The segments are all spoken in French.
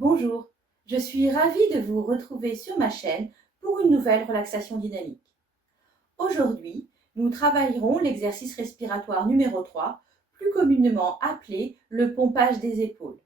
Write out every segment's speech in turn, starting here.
Bonjour, je suis ravie de vous retrouver sur ma chaîne pour une nouvelle relaxation dynamique. Aujourd'hui, nous travaillerons l'exercice respiratoire numéro 3, plus communément appelé le pompage des épaules.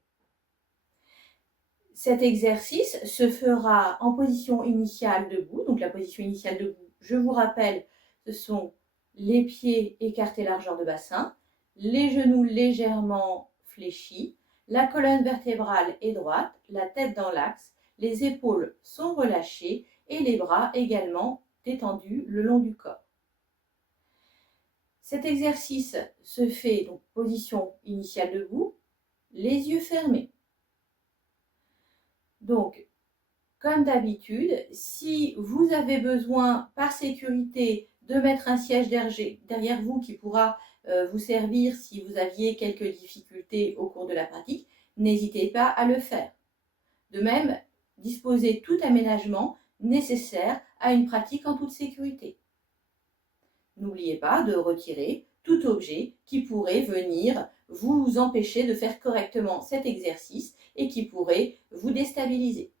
Cet exercice se fera en position initiale debout. Donc la position initiale debout, je vous rappelle, ce sont les pieds écartés largeur de bassin, les genoux légèrement fléchis, la colonne vertébrale est droite, la tête dans l'axe, les épaules sont relâchées et les bras également détendus le long du corps. Cet exercice se fait donc position initiale debout, les yeux fermés. Donc, comme d'habitude, si vous avez besoin par sécurité de mettre un siège derrière vous qui pourra vous servir si vous aviez quelques difficultés au cours de la pratique, n'hésitez pas à le faire. De même, disposez tout aménagement nécessaire à une pratique en toute sécurité. N'oubliez pas de retirer tout objet qui pourrait venir vous empêcher de faire correctement cet exercice et qui pourrait vous déstabiliser.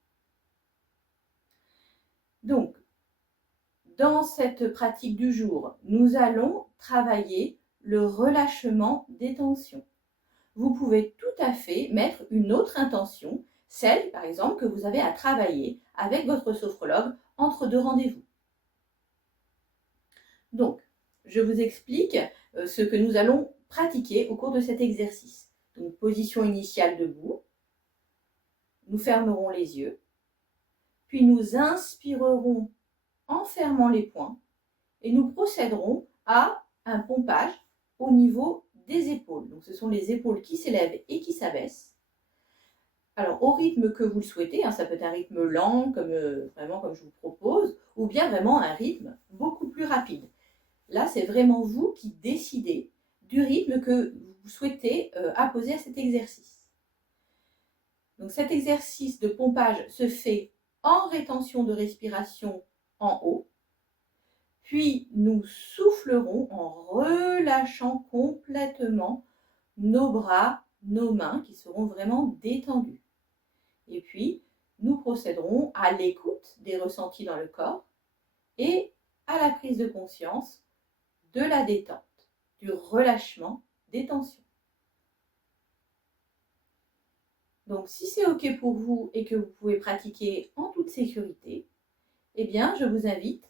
Donc, dans cette pratique du jour, nous allons travailler le relâchement des tensions. Vous pouvez tout à fait mettre une autre intention, celle par exemple que vous avez à travailler avec votre sophrologue entre deux rendez-vous. Donc, je vous explique ce que nous allons pratiquer au cours de cet exercice. Donc, position initiale debout, nous fermerons les yeux, puis nous inspirerons en fermant les poings et nous procéderons à un pompage au niveau des épaules. Donc, ce sont les épaules qui s'élèvent et qui s'abaissent. Alors, au rythme que vous le souhaitez, ça peut être un rythme lent, vraiment comme je vous propose, ou bien vraiment un rythme beaucoup plus rapide. Là, c'est vraiment vous qui décidez du rythme que vous souhaitez apposer à cet exercice. Donc, cet exercice de pompage se fait en rétention de respiration en haut, puis nous soufflerons en relâchant complètement nos bras, nos mains qui seront vraiment détendus. Et puis, nous procéderons à l'écoute des ressentis dans le corps et à la prise de conscience de la détente, du relâchement des tensions. Donc, si c'est OK pour vous et que vous pouvez pratiquer en toute sécurité, eh bien, je vous invite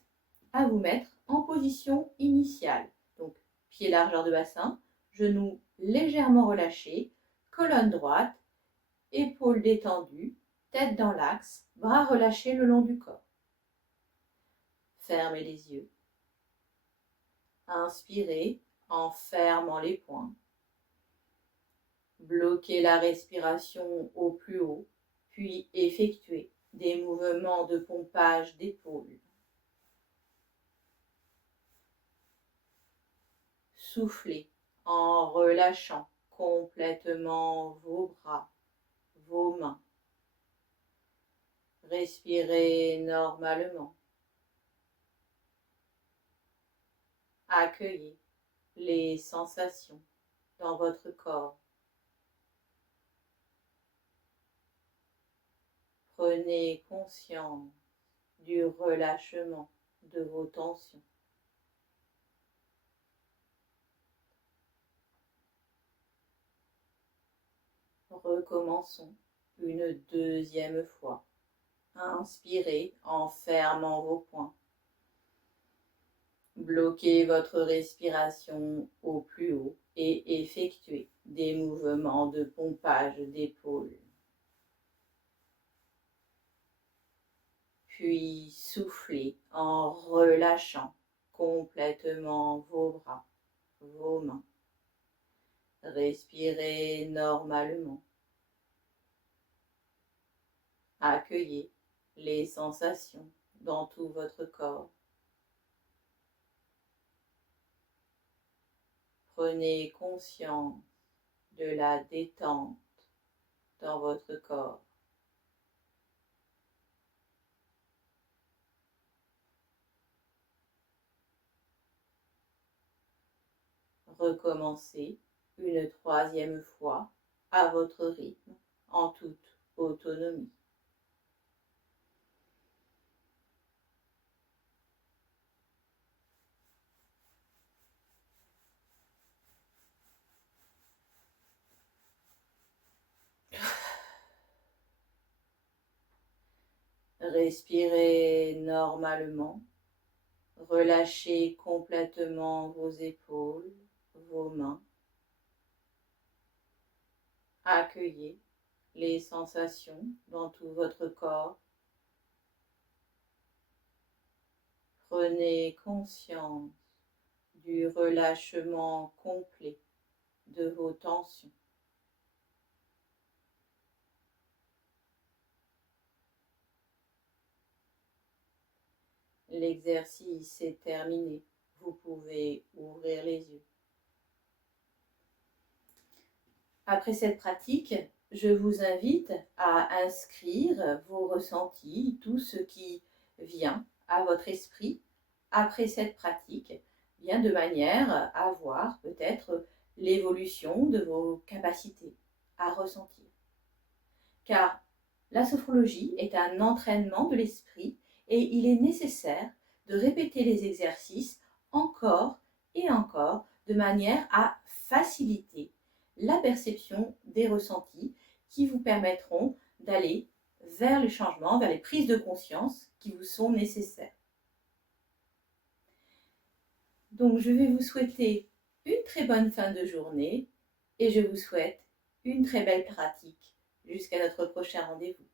à vous mettre en position initiale. Donc, pieds largeur de bassin, genoux légèrement relâchés, colonne droite, épaules détendues, tête dans l'axe, bras relâchés le long du corps. Fermez les yeux. Inspirez en fermant les poings. Bloquez la respiration au plus haut, puis effectuez des mouvements de pompage d'épaules. Soufflez en relâchant complètement vos bras, vos mains. Respirez normalement. Accueillez les sensations dans votre corps. Prenez conscience du relâchement de vos tensions. Recommençons une deuxième fois. Inspirez en fermant vos poings. Bloquez votre respiration au plus haut et effectuez des mouvements de pompage d'épaule. Puis soufflez en relâchant complètement vos bras, vos mains. Respirez normalement. Accueillez les sensations dans tout votre corps. Prenez conscience de la détente dans votre corps. Recommencez une troisième fois à votre rythme, en toute autonomie. Respirez normalement. Relâchez complètement vos épaules, vos mains. Accueillez les sensations dans tout votre corps. Prenez conscience du relâchement complet de vos tensions. L'exercice est terminé. Vous pouvez ouvrir les yeux. Après cette pratique, je vous invite à inscrire vos ressentis, tout ce qui vient à votre esprit après cette pratique, bien de manière à voir peut-être l'évolution de vos capacités à ressentir. Car la sophrologie est un entraînement de l'esprit et il est nécessaire de répéter les exercices encore et encore de manière à faciliter la perception des ressentis qui vous permettront d'aller vers le changement, vers les prises de conscience qui vous sont nécessaires. Donc je vais vous souhaiter une très bonne fin de journée et je vous souhaite une très belle pratique jusqu'à notre prochain rendez-vous.